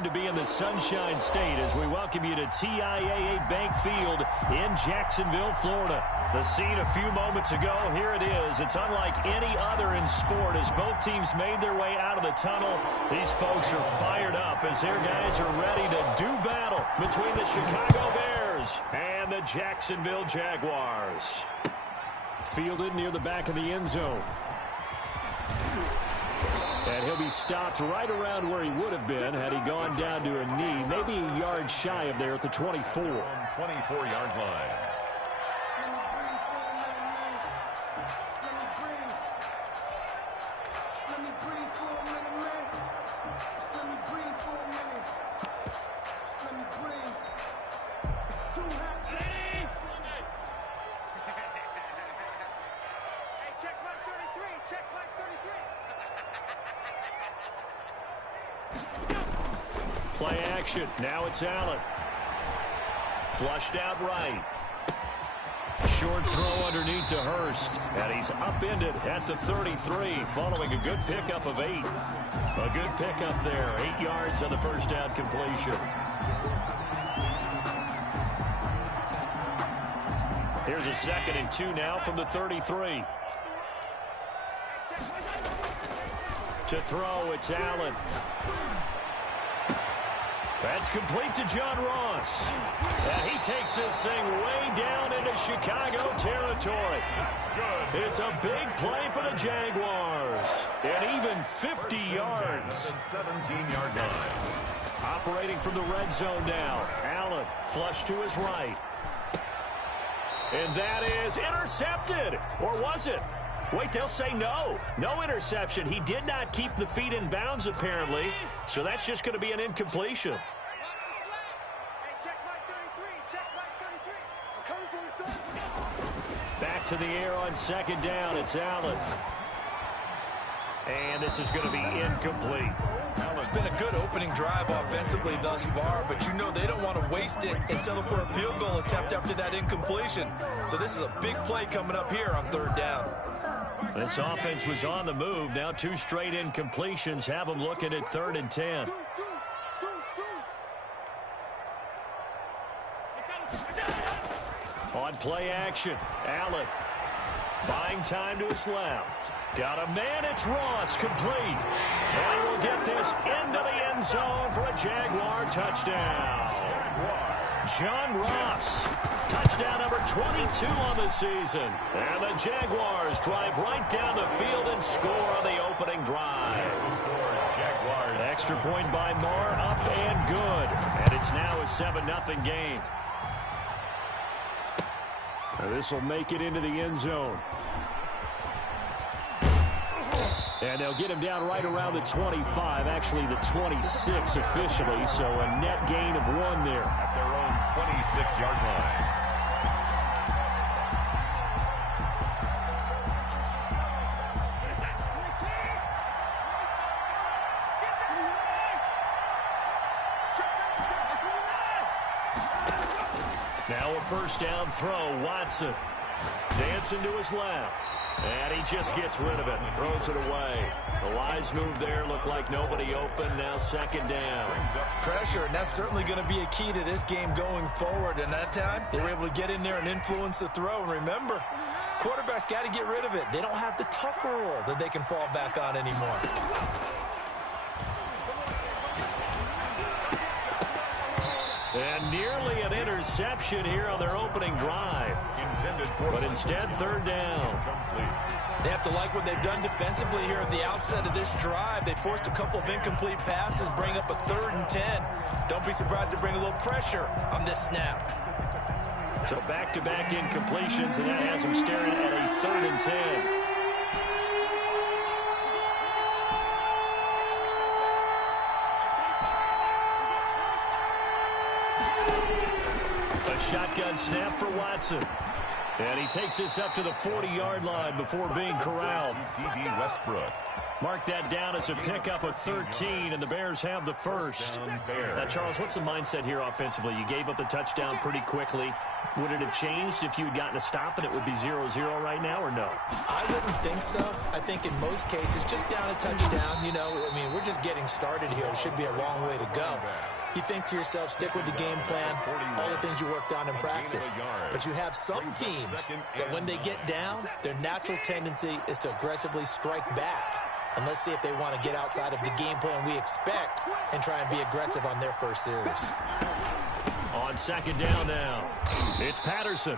time to be in the Sunshine State as we welcome you to TIAA Bank Field in Jacksonville, Florida. The scene a few moments ago, here it is. It's unlike any other in sport as both teams made their way out of the tunnel. These folks are fired up as their guys are ready to do battle between the Chicago Bears and the Jacksonville Jaguars. Fielded near the back of the end zone. And he'll be stopped right around where he would have been had he gone down to a knee, maybe a yard shy of there at the 24. 24-yard line. Play action. Now it's Allen. Flushed out right. Short throw underneath to Hurst. And he's upended at the 33 following a good pickup of 8. A good pickup there. 8 yards on the first down completion. Here's a 2nd and 2 now from the 33. To throw, it's Allen. That's complete to John Ross. And he takes this thing way down into Chicago territory. It's a big play for the Jaguars. And even 50 yards. 17-yard line. Operating from the red zone now. Allen flush to his right. And that is intercepted. Or was it? Wait, they'll say no. No interception. He did not keep the feet in bounds, apparently. So that's just going to be an incompletion. Back to the air on 2nd down. It's Allen. And this is going to be incomplete. It's been a good opening drive offensively thus far, but you know they don't want to waste it and settle for a field goal attempt after that incompletion. So this is a big play coming up here on 3rd down. This offense was on the move. Now 2 straight incompletions have them looking at 3rd and 10. On play action, Allen buying time to his left. Got a man, it's Ross, complete. And he will get this into the end zone for a Jaguar touchdown. John Ross, touchdown number 22 on the season. And the Jaguars drive right down the field and score on the opening drive. Extra point by Marr, up and good. And it's now a 7-0 game. This will make it into the end zone. And they'll get him down right around the 25, actually the 26 officially, so a net gain of 1 there. At their own 26-yard line. Now a first down throw, Watson. Dancing to his left. And he just gets rid of it. Throws it away. The wise move there. Looked like nobody open. Now 2nd down. Pressure, and that's certainly going to be a key to this game going forward. And that time, they were able to get in there and influence the throw. And remember, quarterbacks got to get rid of it. They don't have the Tucker rule that they can fall back on anymore. And nearly an interception here on their opening drive. But instead, 3rd down. They have to like what they've done defensively here at the outset of this drive. They forced a couple of incomplete passes, bring up a 3rd and 10. Don't be surprised to bring a little pressure on this snap. So back-to-back incompletions, and that has them staring at a 3rd and 10. A shotgun snap for Watson. And he takes this up to the 40-yard line before being corralled. D.B. Westbrook. Mark that down as a pickup of 13, and the Bears have the first. Now, Charles, what's the mindset here offensively? You gave up the touchdown pretty quickly. Would it have changed if you had gotten a stop and it would be 0-0 right now, or no? I wouldn't think so. I think in most cases, just down a touchdown, you know, I mean, we're just getting started here. It should be a long way to go. You think to yourself, stick with the game plan, all the things you worked on in practice. But you have some teams that when they get down, their natural tendency is to aggressively strike back. And let's see if they want to get outside of the game plan we expect and try and be aggressive on their first series. On second down now, it's Patterson.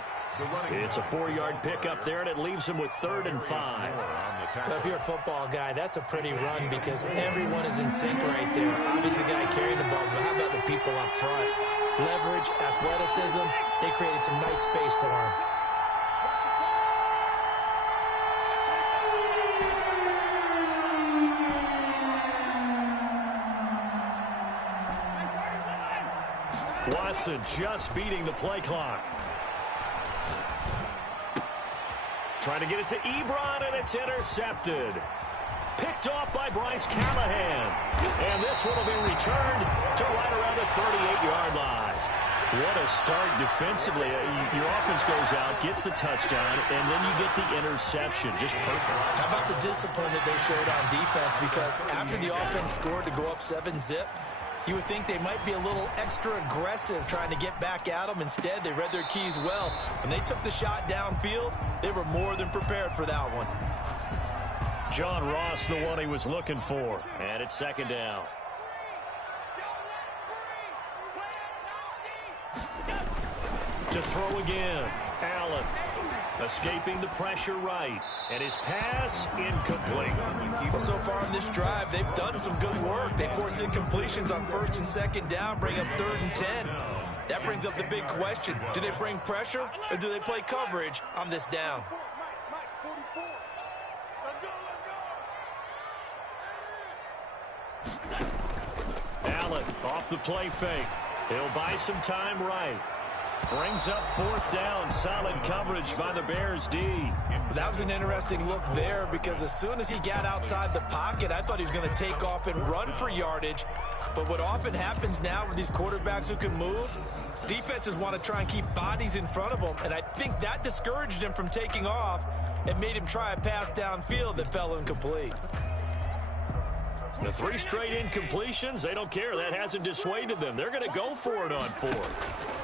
It's a 4-yard pickup there, and it leaves him with 3rd and 5. Well, if you're a football guy, that's a pretty run because everyone is in sync right there. Obviously, the guy carrying the ball, but how about the people up front? Leverage, athleticism, they created some nice space for him. Watson just beating the play clock. Trying to get it to Ebron, and it's intercepted. Picked off by Bryce Callahan. And this one will be returned to right around the 38-yard line. What a start defensively. Your offense goes out, gets the touchdown, and then you get the interception. Just perfect. How about the discipline that they showed on defense? Because after the offense scored to go up 7-zip, you would think they might be a little extra aggressive trying to get back at them. Instead, they read their keys well. When they took the shot downfield, they were more than prepared for that one. John Ross, the one he was looking for. And it's second down. To throw again, Allen. Escaping the pressure right. And his pass incomplete. Well, so far on this drive, they've done some good work. They force incompletions on 1st and 2nd down, bring up 3rd and 10. That brings up the big question. Do they bring pressure or do they play coverage on this down? Allen off the play fake. He'll buy some time right. Brings up 4th down. Solid coverage by the Bears D. That was an interesting look there because as soon as he got outside the pocket, I thought he was going to take off and run for yardage. But what often happens now with these quarterbacks who can move, defenses want to try and keep bodies in front of them. And I think that discouraged him from taking off and made him try a pass downfield that fell incomplete. The 3 straight incompletions, they don't care. That hasn't dissuaded them. They're going to go for it on 4th.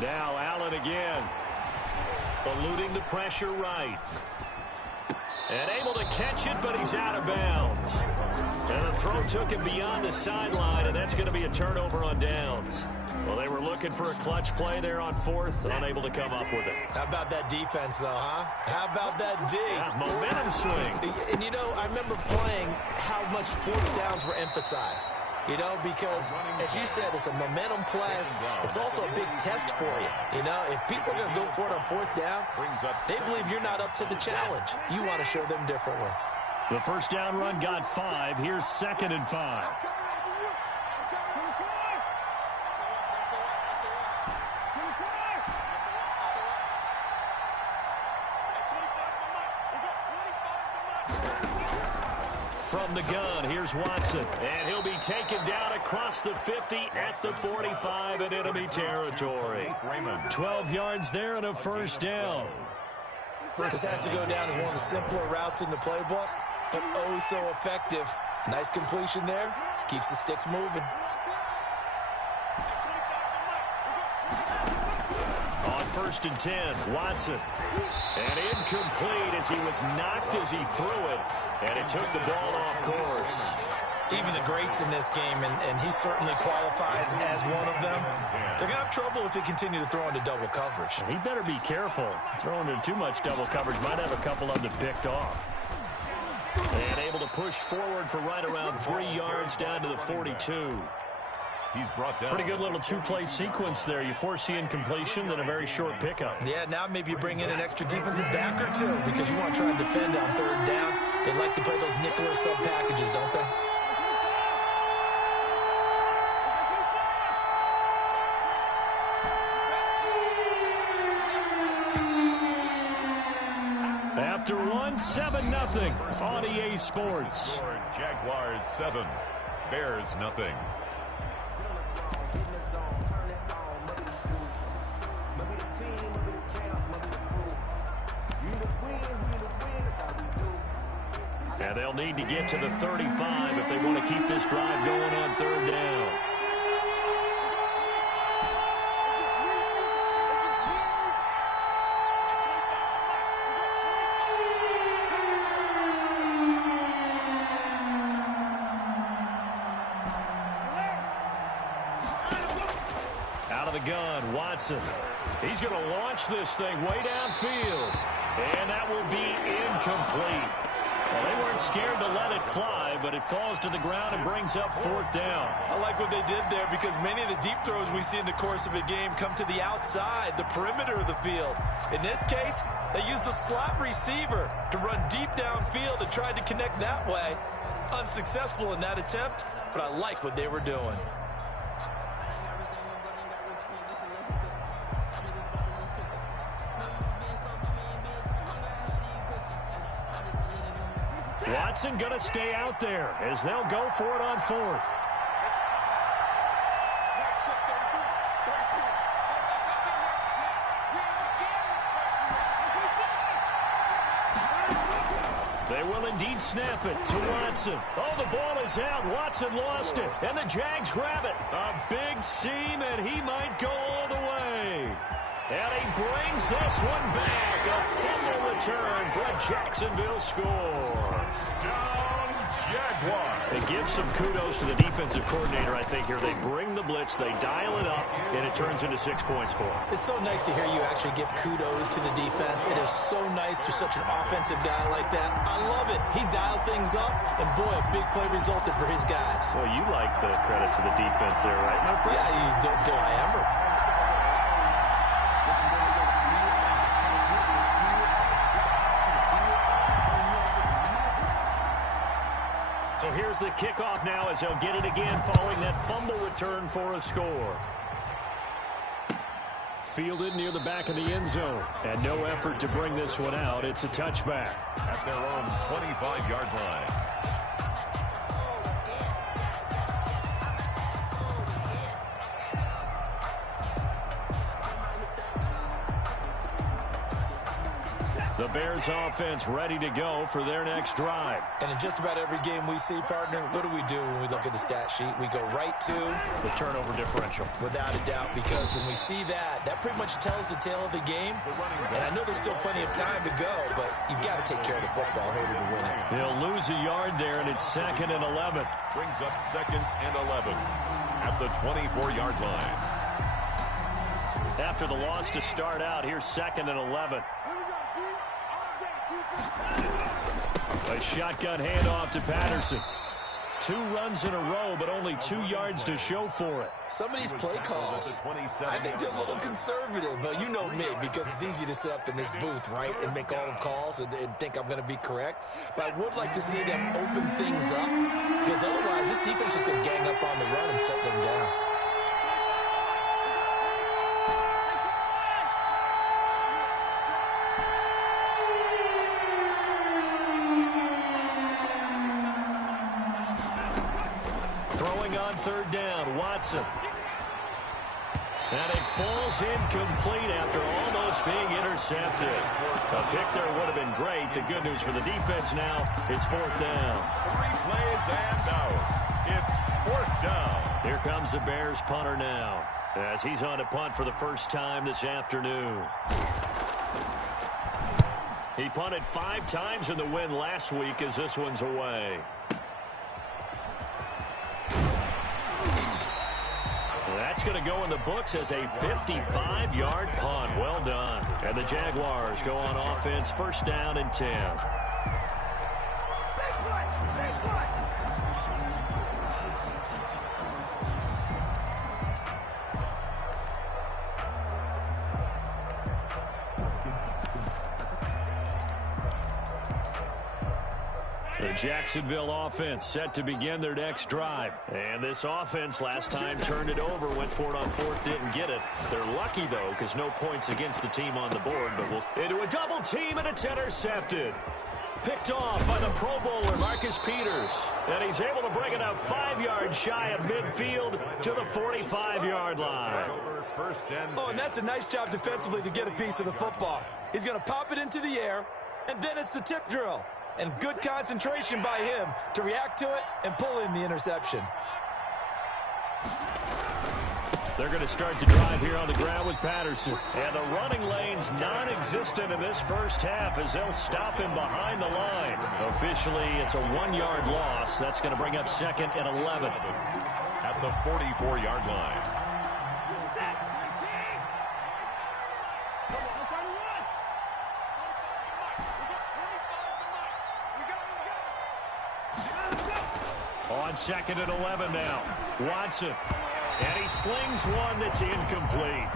Now Allen again, eluding the pressure right. And able to catch it, but he's out of bounds. And the throw took him beyond the sideline, and that's going to be a turnover on downs. Well, they were looking for a clutch play there on 4th, unable to come up with it. How about that defense, though, huh? How about that D? Yeah, momentum swing. And, you know, I remember playing how much 4th downs were emphasized. You know, because, as you said, it's a momentum play. It's also a big test for you. You know, if people are going to go for it on 4th down, they believe you're not up to the challenge. You want to show them differently. The first down run got 5. Here's 2nd and 5. From the gun, here's Watson. And he'll be taken down across the 50 at the 45 in enemy territory. 12 yards there and a first down. This has to go down as one of the simpler routes in the playbook, but oh so effective. Nice completion there. Keeps the sticks moving. On 1st and 10, Watson. And incomplete as he was knocked as he threw it. And it took the ball off course. Even the greats in this game, and he certainly qualifies as one of them, they're going to have trouble if they continue to throw into double coverage. He better be careful. Throwing into too much double coverage might have a couple of them picked off. And able to push forward for right around 3 yards down to the 42. He's brought down. Pretty good little 2-play sequence there. You force the incompletion, then a very short pickup. Yeah, now maybe you bring in an extra defensive back or two because you want to try and defend on 3rd down. They like to play those nickel or sub packages, don't they? After 1, won 7-0 on EA Sports. Jaguars 7, Bears nothing. And they'll need to get to the 35 if they want to keep this drive going on third down. Out of the gun, Watson. He's going to launch this thing way downfield. And that will be incomplete. Well, they weren't scared to let it fly, but it falls to the ground and brings up fourth down. I like what they did there because many of the deep throws we see in the course of a game come to the outside, the perimeter of the field. In this case, they used a slot receiver to run deep downfield and tried to connect that way. Unsuccessful in that attempt, but I like what they were doing. Watson going to stay out there as they'll go for it on fourth. They will indeed snap it to Watson. Oh, the ball is out. Watson lost it, and the Jags grab it. A big seam, and he might go all the way. And he brings this one back. A fumble return for a Jacksonville score. Down Jaguars. They give some kudos to the defensive coordinator, I think, here. They bring the blitz, they dial it up, and it turns into 6 points for them. It's so nice to hear you actually give kudos to the defense. It is so nice you're such an offensive guy like that. I love it. He dialed things up, and boy, a big play resulted for his guys. Well, you like the credit to the defense there, right, my friend? Yeah, do I ever? So here's the kickoff now as they'll get it again following that fumble return for a score. Fielded near the back of the end zone. And no effort to bring this one out. It's a touchback. At their own 25-yard line. The Bears offense ready to go for their next drive. And in just about every game we see, partner, what do we do when we look at the stat sheet? We go right to the turnover differential. Without a doubt, because when we see that, that pretty much tells the tale of the game. And I know there's still plenty of time to go, but you've got to take care of the football in order to win it. They'll lose a yard there, and it's 2nd and 11. Brings up 2nd and 11 at the 24-yard line. After the loss to start out, here's 2nd and 11. A shotgun handoff to Patterson. 2 runs in a row, but only 2 yards to show for it. Some of these play calls, I think they're a little conservative, but you know me, because it's easy to sit up in this booth, right, and make all the calls and think I'm going to be correct. But I would like to see them open things up, because otherwise this defense is going to gang up on the run and shut them down. Third down, Watson. And it falls incomplete after almost being intercepted. A pick there would have been great. The good news for the defense now, it's 4th down. 3 plays and out. It's 4th down. Here comes the Bears punter now, as he's on to punt for the first time this afternoon. He punted 5 times in the win last week as this one's away. That's going to go in the books as a 55-yard punt. Well done. And the Jaguars go on offense, 1st down and 10. The Jacksonville offense set to begin their next drive. And this offense last time turned it over, went for it on 4th, didn't get it. They're lucky, though, because no points against the team on the board. But we'll into a double team, and it's intercepted. Picked off by the Pro Bowler, Marcus Peters. And he's able to bring it up 5 yards shy of midfield to the 45-yard line. Oh, and that's a nice job defensively to get a piece of the football. He's going to pop it into the air, and then it's the tip drill. And good concentration by him to react to it and pull in the interception. They're going to start to drive here on the ground with Patterson. And the running lane's non-existent in this first half as they'll stop him behind the line. Officially, it's a 1-yard loss. That's going to bring up 2nd and 11. At the 44-yard line. On 2nd and 11 now. Watson. And he slings one that's incomplete.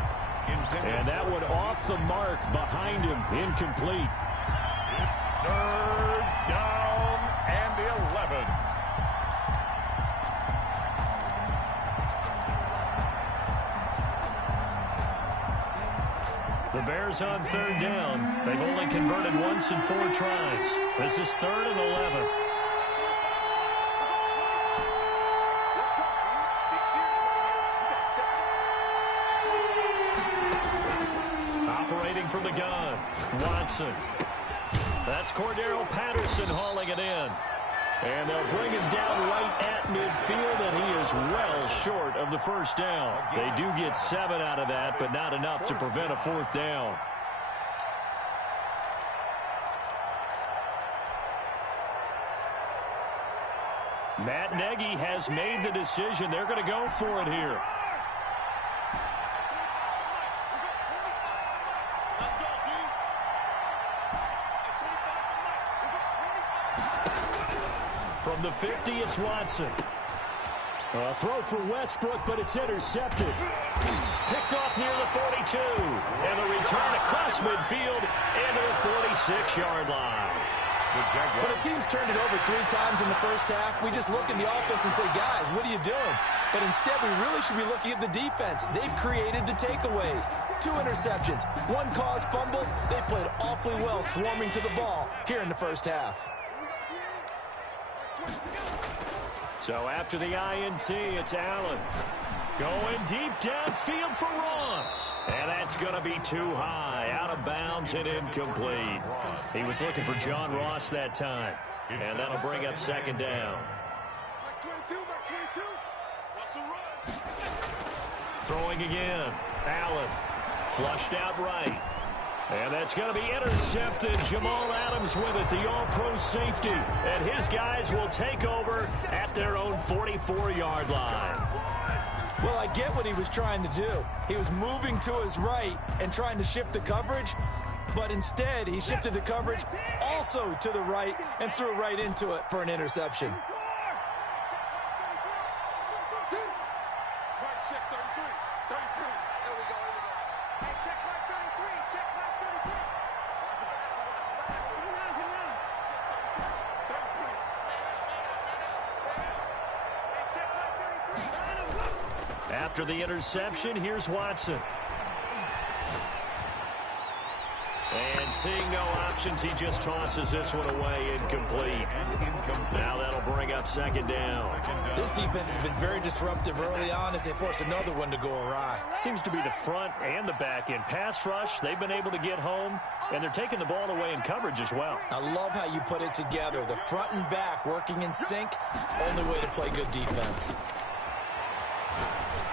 And that one off the mark behind him. Incomplete. It's 3rd down and 11. The Bears on 3rd down. They've only converted once in 4 tries. This is 3rd and 11. From the gun, Watson. That's Cordero Patterson hauling it in. And they'll bring him down right at midfield, and he is well short of the first down. They do get 7 out of that, but not enough to prevent a 4th down. Matt Nagy has made the decision. They're going to go for it here. From the 50, it's Watson. A throw for Westbrook, but it's intercepted. Picked off near the 42. And the return across midfield into the 46-yard line. When a team's turned it over 3 times in the first half, we just look at the offense and say, guys, what are you doing? But instead, we really should be looking at the defense. They've created the takeaways. 2 interceptions, 1 caused fumble. They played awfully well swarming to the ball here in the first half. So after the INT, it's Allen. Going deep downfield for Ross. And that's going to be too high. Out of bounds and incomplete. He was looking for John Ross that time. And that'll bring up 2nd down. Throwing again. Allen. Flushed out right. And that's going to be intercepted. Jamal Adams with it, the all-pro safety. And his guys will take over at their own 44-yard line. Well, I get what he was trying to do. He was moving to his right and trying to shift the coverage, but instead he shifted the coverage also to the right and threw right into it for an interception. After the interception, here's Watson. And seeing no options, he just tosses this one away, incomplete. Now that'll bring up 2nd down. This defense has been very disruptive early on as they force another one to go awry. Seems to be the front and the back end. Pass rush, they've been able to get home, and they're taking the ball away in coverage as well. I love how you put it together. The front and back working in sync, only way to play good defense.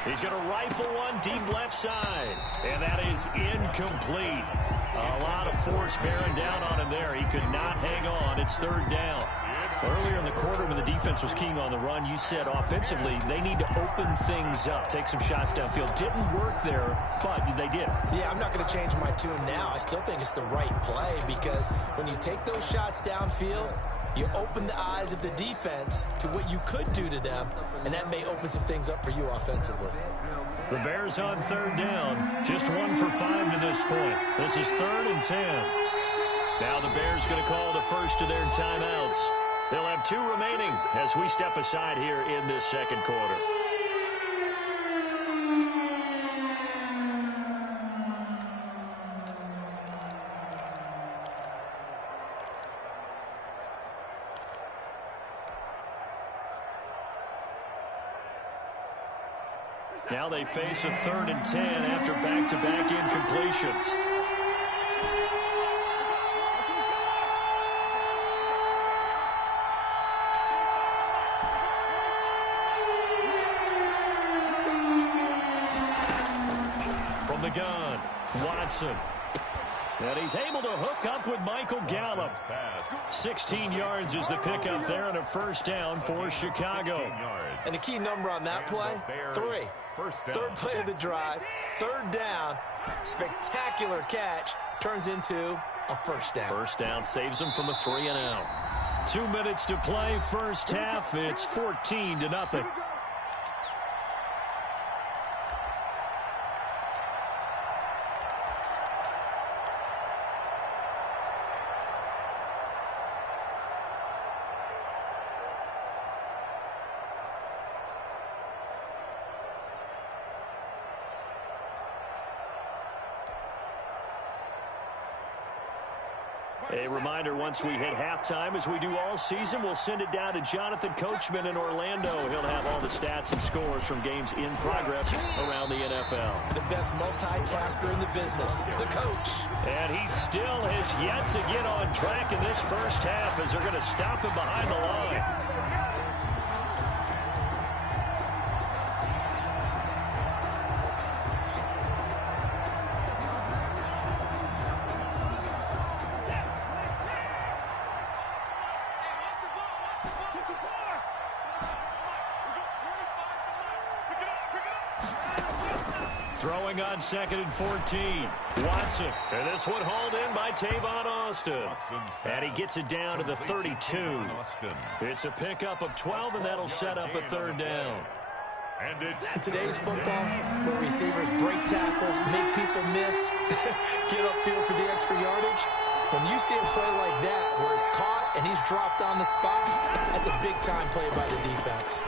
He's going to rifle one deep left side, and that is incomplete. A lot of force bearing down on him there. He could not hang on. It's 3rd down. Earlier in the quarter when the defense was keying on the run, you said offensively they need to open things up, take some shots downfield. Didn't work there, but they did. Yeah, I'm not going to change my tune now. I still think it's the right play because when you take those shots downfield, you open the eyes of the defense to what you could do to them, and that may open some things up for you offensively. The Bears on 3rd down, just 1 for 5 to this point. This is 3rd and 10. Now the Bears going to call the first of their timeouts. They'll have 2 remaining as we step aside here in this 2nd quarter. Now they face a 3rd and 10 after back-to-back incompletions. From the gun, Watson. And he's able to hook up with Michael Gallup. 16 yards is the pickup there and a first down for Chicago. And the key number on that play, 3. Third play of the drive, 3rd down, spectacular catch, turns into a first down. First down saves them from a 3 and out. 2 minutes to play, first half. It's 14-0. A reminder, once we hit halftime, as we do all season, we'll send it down to Jonathan Coachman in Orlando. He'll have all the stats and scores from games in progress around the NFL. The best multitasker in the business, the coach. And he still has yet to get on track in this first half as they're going to stop him behind the line. Throwing on 2nd and 14. Watson. And this one hauled in by Tavon Austin. And he gets it down to the 32. It's a pickup of 12, and that'll set up a 3rd down. In today's football, where receivers break tackles, make people miss, get upfield for the extra yardage, when you see a play like that where it's caught and he's dropped on the spot, that's a big-time play by the defense.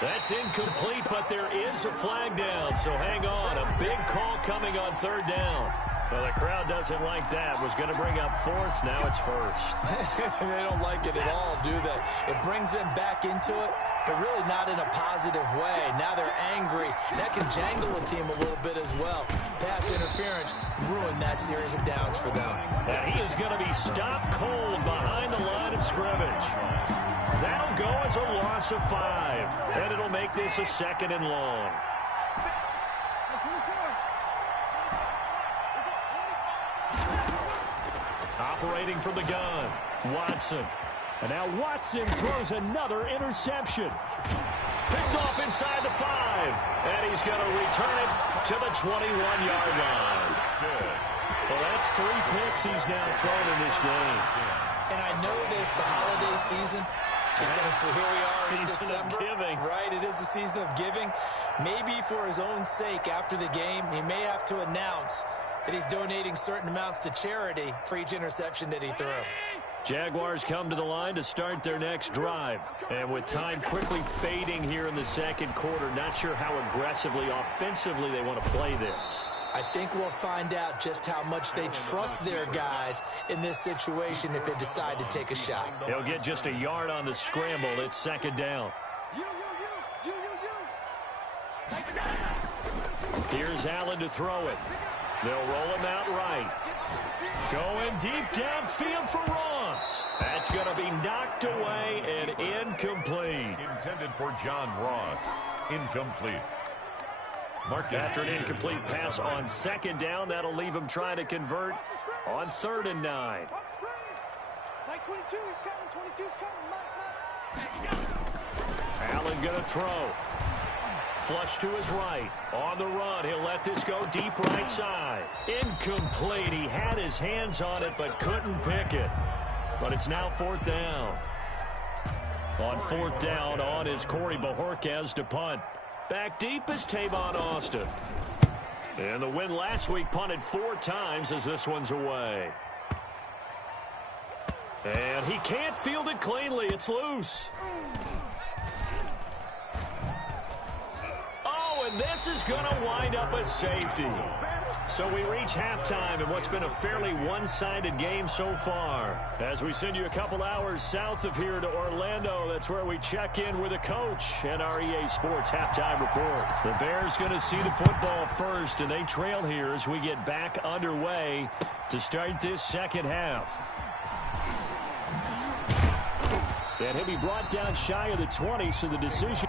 That's incomplete, but there is a flag down, so hang on. A big call coming on 3rd down. Well, the crowd doesn't like that. Was going to bring up 4th. Now it's 1st. They don't like it at all, do they? It brings them back into it, but really not in a positive way. Now they're angry. That can jangle a team a little bit as well. Pass interference ruined that series of downs for them. And he is going to be stopped cold behind the line of scrimmage. That'll go as a loss of 5, and it'll make this a 2nd and long. Operating from the gun, Watson. And now Watson throws another interception. Picked off inside the 5, and he's going to return it to the 21-yard line. Well, that's 3 picks he's now thrown in this game. And I know this, the holiday season, because here we are in December, right? It is the season of giving. Maybe for his own sake after the game, he may have to announce that he's donating certain amounts to charity for each interception that he threw. Jaguars come to the line to start their next drive. And with time quickly fading here in the 2nd quarter, not sure how aggressively, offensively they want to play this. I think we'll find out just how much they trust their guys in this situation if they decide to take a shot. He'll get just a yard on the scramble. It's 2nd down. Here's Allen to throw it. They'll roll him out right. Going deep downfield for Ross. That's going to be knocked away and incomplete. Intended for John Ross. Incomplete. After an incomplete pass on 2nd down, that'll leave him trying to convert on 3rd and 9. Allen going to throw. Flush to his right. On the run, he'll let this go deep right side. Incomplete. He had his hands on it but couldn't pick it. But it's now 4th down. On 4th down, on is Corey Bojorquez to punt. Back deep is Tavon Austin. And the win last week punted 4 times as this one's away. And he can't field it cleanly. It's loose. Oh, and this is going to wind up a safety. So we reach halftime in what's been a fairly one-sided game so far. As we send you a couple hours south of here to Orlando, that's where we check in with a coach and our EA Sports halftime report. The Bears going to see the football first, and they trail here as we get back underway to start this second half. And he'll be brought down shy of the 20, so the decision...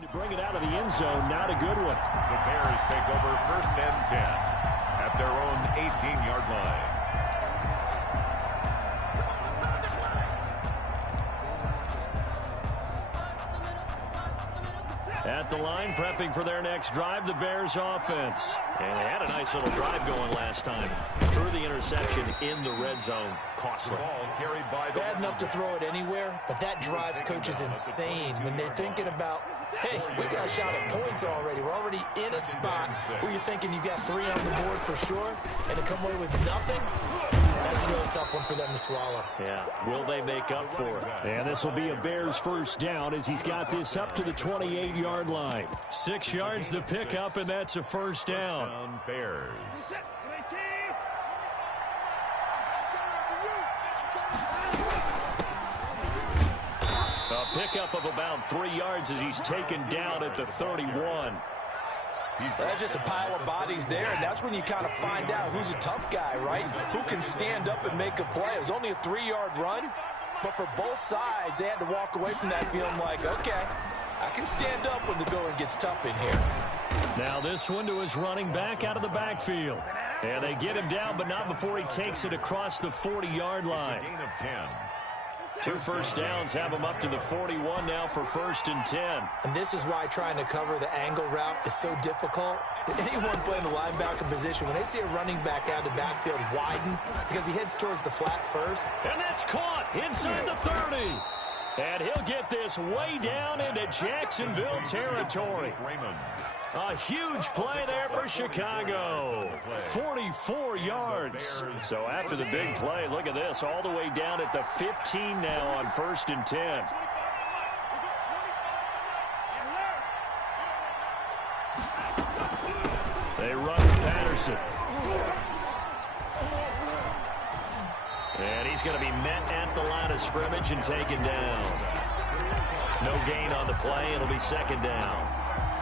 To bring it out of the end zone, not a good one. The Bears take over 1st and 10 at their own 18-yard line. At the line, prepping for their next drive, the Bears offense. And they had a nice little drive going last time. Threw the interception in the red zone. Costly. Ball carried by the Bad enough to throw it anywhere, but that drives coaches insane when they're thinking about, hey, we got a shot at points already. We're already in a spot where you're thinking you got 3 on the board for sure, and to come away with nothing, that's a real tough one for them to swallow. Yeah, will they make up for it? And this will be a Bears first down as he's got this up to the 28-yard line. 6 yards the pickup, and that's a first down. Bears. A pickup of about 3 yards as he's taken down at the 31. That's just a pile of bodies there, and that's when you kind of find out who's a tough guy, right? Who can stand up and make a play. It was only a 3-yard run, but for both sides, they had to walk away from that feeling like, okay, I can stand up when the going gets tough in here. Now this one to his running back out of the backfield. And they get him down, but not before he takes it across the 40-yard line. Gain of 10. 2 first downs have him up to the 41 now for 1st and 10. And this is why trying to cover the angle route is so difficult. Anyone playing the linebacker position, when they see a running back out of the backfield widen because he heads towards the flat first. And that's caught inside the 30. And he'll get this way down into Jacksonville territory. A huge play there for Chicago. 44 yards. So after the big play, look at this, all the way down at the 15 now on 1st and 10. They run with Patterson. And he's going to be met at the line of scrimmage and taken down. No gain on the play. It'll be 2nd down.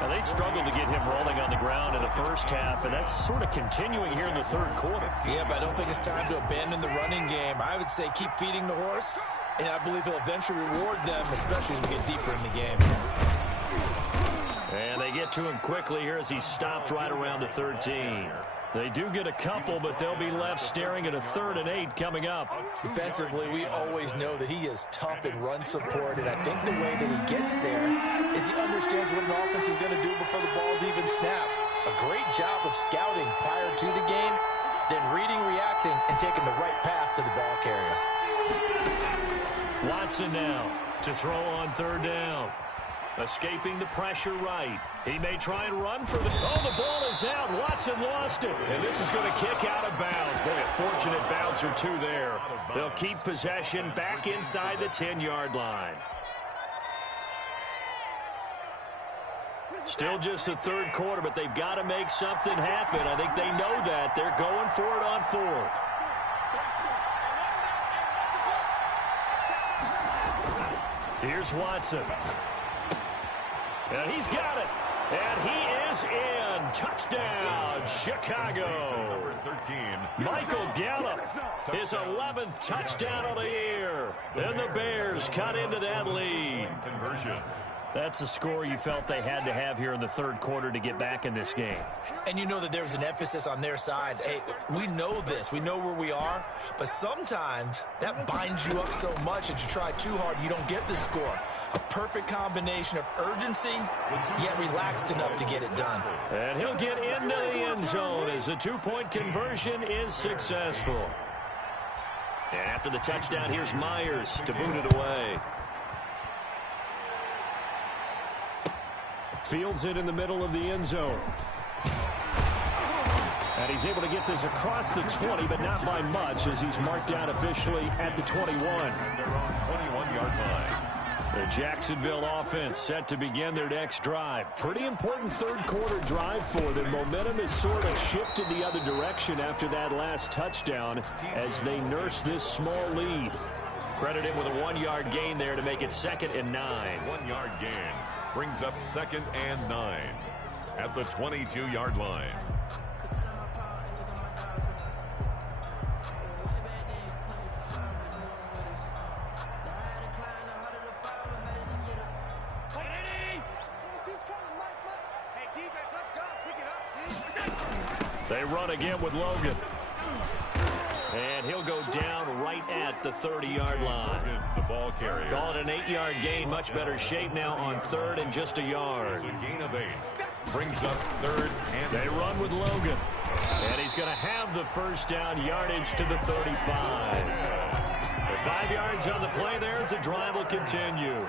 Now, they struggled to get him rolling on the ground in the first half, and that's sort of continuing here in the 3rd quarter. Yeah, but I don't think it's time to abandon the running game. I would say keep feeding the horse, and I believe he'll eventually reward them, especially as we get deeper in the game. And they get to him quickly here as he's stopped right around the 13. They do get a couple, but they'll be left staring at a 3rd and 8 coming up. Defensively, we always know that he is tough in run support, and I think the way that he gets there is he understands what an offense is going to do before the ball's even snapped. A great job of scouting prior to the game, then reading, reacting, and taking the right path to the ball carrier. Watson now to throw on 3rd down. Escaping the pressure right. He may try and run for the... Oh, the ball is out. Watson lost it. And this is going to kick out of bounds. Boy, a fortunate bounce or two there. They'll keep possession back inside the 10-yard line. Still just the 3rd quarter, but they've got to make something happen. I think they know that. They're going for it on 4th. Here's Watson. And he's got it. And he is in. Touchdown, Chicago. Michael Gallup, his 11th touchdown of the year. And the Bears cut into that lead. That's a score you felt they had to have here in the third quarter to get back in this game. And you know that there's an emphasis on their side. Hey, we know this. We know where we are. But sometimes that binds you up so much that you try too hard, you don't get the score. A perfect combination of urgency, yet relaxed enough to get it done. And he'll get into the end zone as the two-point conversion is successful. And after the touchdown, here's Myers to boot it away. Fields it in the middle of the end zone. And he's able to get this across the 20, but not by much, as he's marked down officially at the 21. At their own 21-yard line. The Jacksonville offense set to begin their next drive. Pretty important third quarter drive for them. Momentum has sort of shifted the other direction after that last touchdown as they nurse this small lead. Credited with a 1-yard gain there to make it 2nd and 9. 1-yard gain brings up 2nd and 9 at the 22-yard line. They run again with Logan. And he'll go down right at the 30-yard line. The ball carrier. Call it an 8-yard gain. Much better shape now on 3rd and just a yard. It's a gain of 8. Brings up 3rd and they run with Logan. And he's going to have the first down, yardage to the 35. With 5 yards on the play there as the drive will continue.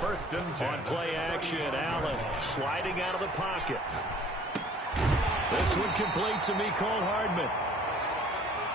1st and 10. On play action, Allen sliding out of the pocket. This one complete to Mecole Hardman.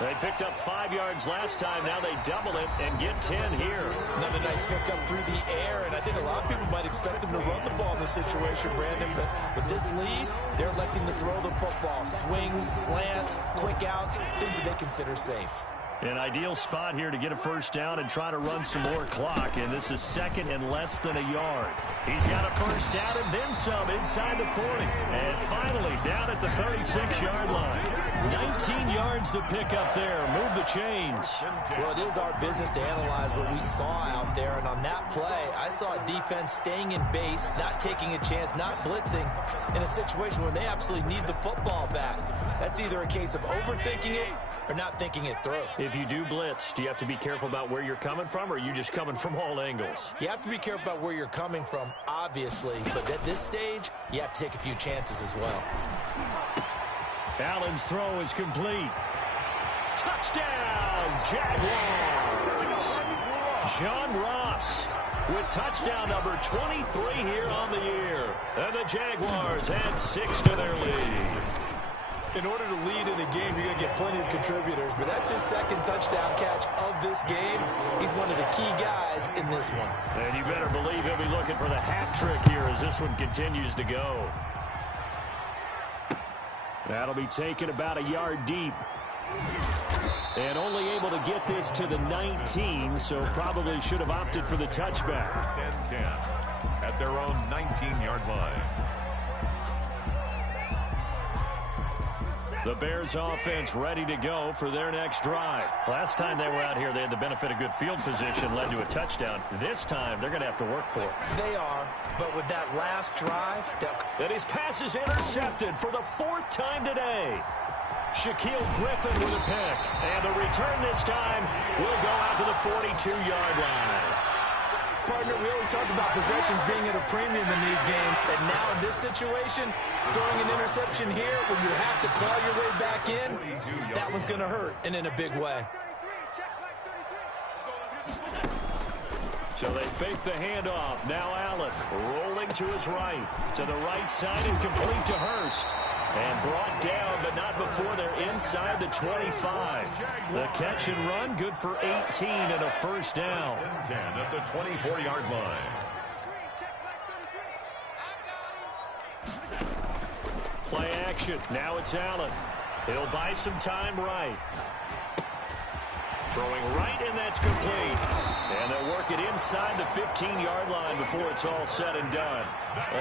They picked up 5 yards last time. Now they double it and get 10 here. Another nice pickup through the air, and I think a lot of people might expect them to run the ball in this situation, Brandon. But with this lead, they're electing to throw the football. Swings, slants, quick outs, things that they consider safe. An ideal spot here to get a first down and try to run some more clock. And this is 2nd and less than a yard. He's got a first down and then some inside the 40. And finally down at the 36-yard line. 19 yards to pick up there. Move the chains. Well, it is our business to analyze what we saw out there. And on that play, I saw a defense staying in base, not taking a chance, not blitzing in a situation where they absolutely need the football back. That's either a case of overthinking it or not thinking it through. If you do blitz, do you have to be careful about where you're coming from, or are you just coming from all angles? You have to be careful about where you're coming from, obviously, but at this stage, you have to take a few chances as well. Allen's throw is complete. Touchdown, Jaguars! John Ross with touchdown number 23 here on the year. And the Jaguars add 6 to their lead. In order to lead in a game, you're going to get plenty of contributors, but that's his 2nd touchdown catch of this game. He's one of the key guys in this one. And you better believe he'll be looking for the hat trick here as this one continues to go. That'll be taken about a yard deep. And only able to get this to the 19, so probably should have opted for the touchback. 1st and 10 at their own 19-yard line. The Bears offense ready to go for their next drive. Last time they were out here, they had the benefit of good field position, led to a touchdown. This time, they're going to have to work for it. They are, but with that last drive... And his pass is intercepted for the 4th time today. Shaquille Griffin with a pick. And the return this time will go out to the 42-yard line. Partner, we always talk about possessions being at a premium in these games, and now in this situation, throwing an interception here when you have to claw your way back in, that one's going to hurt, and in a big way. So they fake the handoff. Now Allen rolling to his right. To the right side and complete to Hurst. And brought down, but not before they're inside the 25. The catch and run, good for 18 and a first down. 10 at the 24-yard line. Play action. Now it's Allen. He'll buy some time right. Throwing right, and that's complete. And they'll work it inside the 15-yard line before it's all said and done.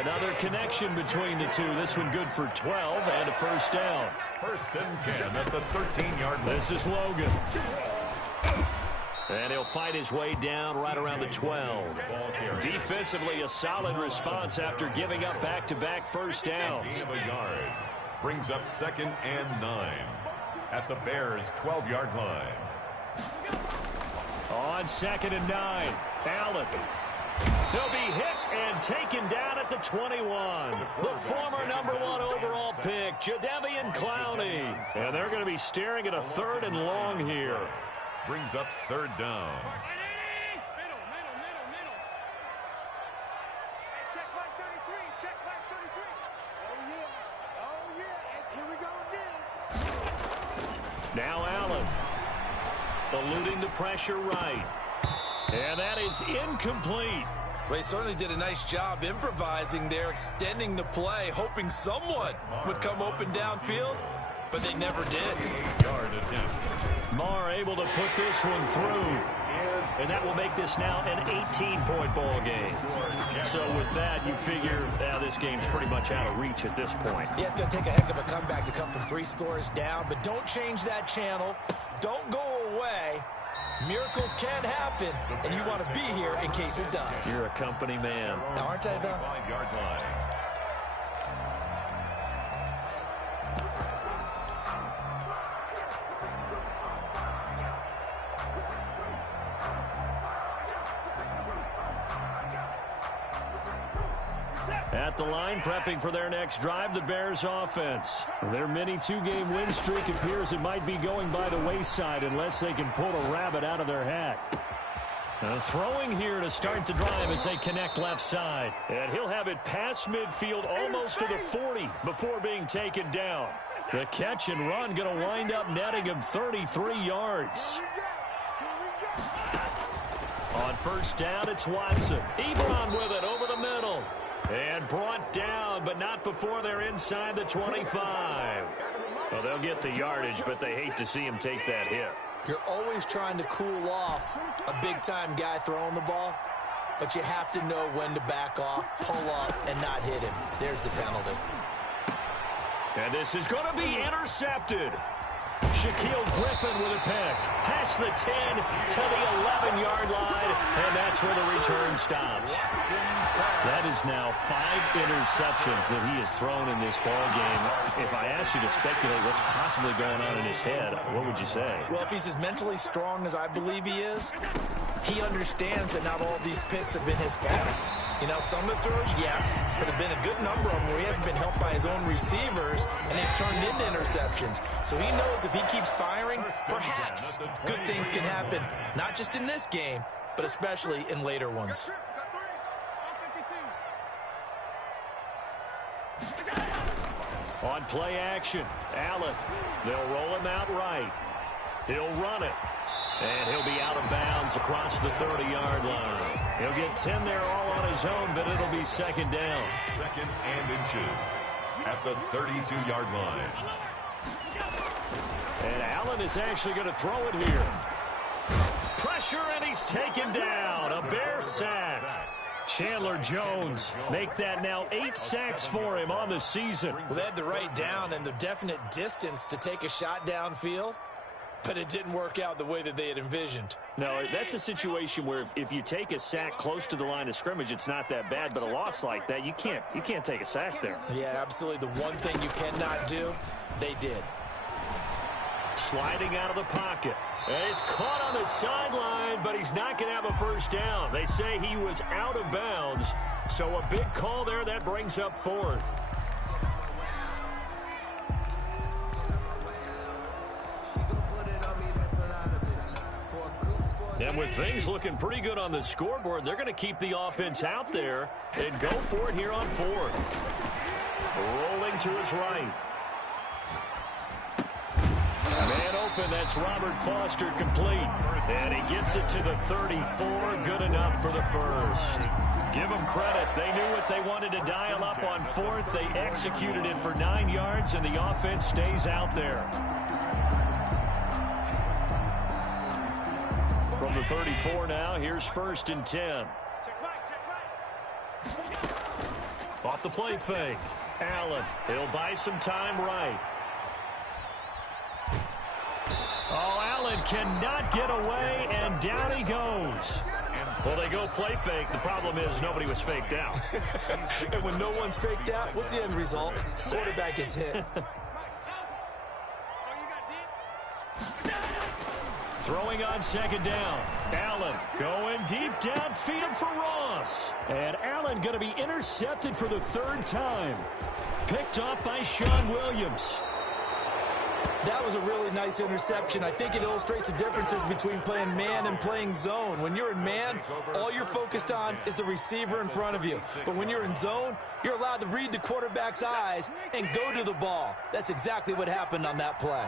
Another connection between the two. This one good for 12 and a first down. First and 10 at the 13-yard line. This is Logan. And he'll fight his way down right around the 12. Defensively, a solid response after giving up back-to-back first downs. Gain of a yard. Brings up 2nd and 9 at the Bears' 12-yard line. On 2nd and 9, Allen. He'll be hit and taken down at the 21. The former #1 overall pick, Jadeveon Clowney. And they're going to be staring at a 3rd and long here. Brings up 3rd down. Middle. Check mark 33. Check mark 33. Oh, yeah. And here we go again. Now Allen. Eluding the pressure right. And that is incomplete. Well, he certainly did a nice job improvising there, extending the play, hoping someone would come open downfield, but they never did. 8-yard attempt. Marr able to put this one through. And that will make this now an 18-point ball game. So with that, you figure this game's pretty much out of reach at this point. Yeah, it's going to take a heck of a comeback to come from 3 scores down, but don't change that channel. Don't go away. Miracles can happen, and you want to be here in case it does. You're a company man. Now, aren't I, though? 5-yard line. At the line, prepping for their next drive, the Bears offense. Their mini 2-game win streak appears it might be going by the wayside unless they can pull a rabbit out of their hat. Throwing here to start the drive as they connect left side. And he'll have it past midfield almost to the 40 before being taken down. The catch and run going to wind up netting him 33 yards. On first down, it's Watson. Ebron with it over the middle. And brought down, but not before they're inside the 25. Well, they'll get the yardage, but they hate to see him take that hit. You're always trying to cool off a big-time guy throwing the ball, but you have to know when to back off, pull up, and not hit him. There's the penalty. And this is going to be intercepted. Shaquille Griffin with a pick. Past the 10 to the 11-yard line, and that's where the return stops. That is now 5 interceptions that he has thrown in this ball game. If I asked you to speculate what's possibly going on in his head, what would you say? Well, if he's as mentally strong as I believe he is, he understands that not all these picks have been his fault. You know, some of the throws, yes, but there have been a good number of them where he hasn't been helped by his own receivers, and they've turned into interceptions. So he knows if he keeps firing, perhaps good things can happen, not just in this game, but especially in later ones. On play action, Allen. They'll roll him out right. He'll run it. And he'll be out of bounds across the 30-yard line. He'll get 10 there all on his own, but it'll be second down. 2nd and inches at the 32-yard line. And Allen is actually going to throw it here. Pressure, and he's taken down. A Bear sack. Chandler Jones make that now 8 sacks for him on the season. Well, they had the right down and the definite distance to take a shot downfield, but it didn't work out the way that they had envisioned. No, that's a situation where if you take a sack close to the line of scrimmage, it's not that bad, but a loss like that, you can't take a sack there. Yeah, absolutely. The one thing you cannot do, they did. Sliding out of the pocket. And he's caught on the sideline, but he's not going to have a first down. They say he was out of bounds, so a big call there that brings up 4th. And with things looking pretty good on the scoreboard, they're going to keep the offense out there and go for it here on 4th. Rolling to his right. Man open, that's Robert Foster complete. And he gets it to the 34, good enough for the first. Give them credit. They knew what they wanted to dial up on 4th. They executed it for 9 yards, and the offense stays out there. From the 34 now, here's 1st and 10. Check right. Off the play fake. Allen, he'll buy some time right. Oh, Allen cannot get away, and down he goes. Well, they go play fake. The problem is nobody was faked out. And when no one's faked out, what's the end result? Quarterback gets hit. Throwing on 2nd down. Allen going deep down, feed him for Ross. And Allen going to be intercepted for the 3rd time. Picked off by Sean Williams. That was a really nice interception. I think it illustrates the differences between playing man and playing zone. When you're in man, all you're focused on is the receiver in front of you. But when you're in zone, you're allowed to read the quarterback's eyes and go to the ball. That's exactly what happened on that play.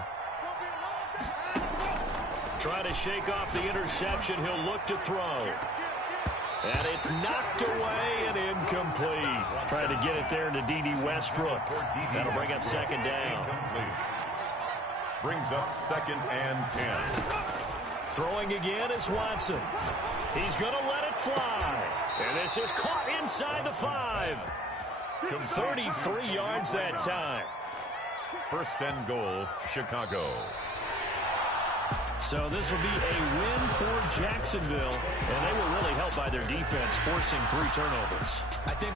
Trying to shake off the interception. He'll look to throw. And it's knocked away and incomplete. Trying to get it there to D.D. Westbrook. That'll bring up 2nd down. Brings up 2nd and 10. Throwing again is Watson. He's going to let it fly. And this is caught inside the 5. 33 yards that time. 1st and goal, Chicago. So this will be a win for Jacksonville. And they were really helped by their defense, forcing 3 turnovers. I think